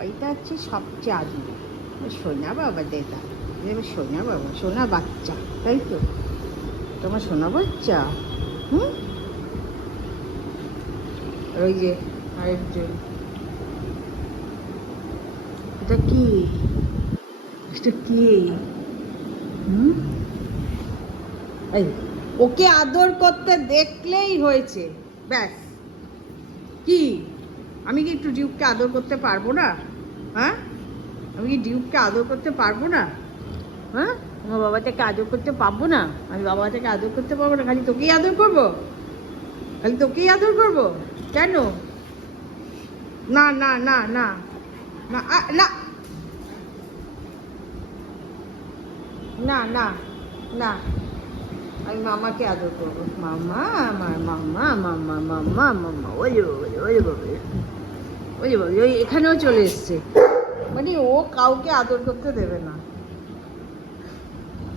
ওইটা হচ্ছে সবচেয়ে আদুর সোনা বাবা দেদা, সোনা বাবা, সোনা বাচ্চা, তাই তো তোমার সোনা বাচ্চা। হুম, ওই যে আরেকজন, এটা কি, এটা কি? হুম, এই ওকে আদর করতে দেখলেই হয়েছে, ব্যাস। কি আমি কি একটু ডিউককে আদর করতে পারবো না? হ্যাঁ, আমি কি ডিউককে আদর করতে পারবো না? হ্যাঁ, আমার বাবাটাকে আদর করতে পারবো না? আমি বাবাটাকে আদর করতে পারবো না? খালি তোকেই আদর করবো, খালি তোকেই আদর করবো? কেন? না না না না না না না না না, আমি মামাকে আদর করবো। মামা, আমার মামা, মামা মামা মামা, ওই যে বাবা, ওই যে বাবা, ওই যে বাবা, ওই এখানেও চলে এসছে। মানে ও কাউকে আদর করতে দেবে না।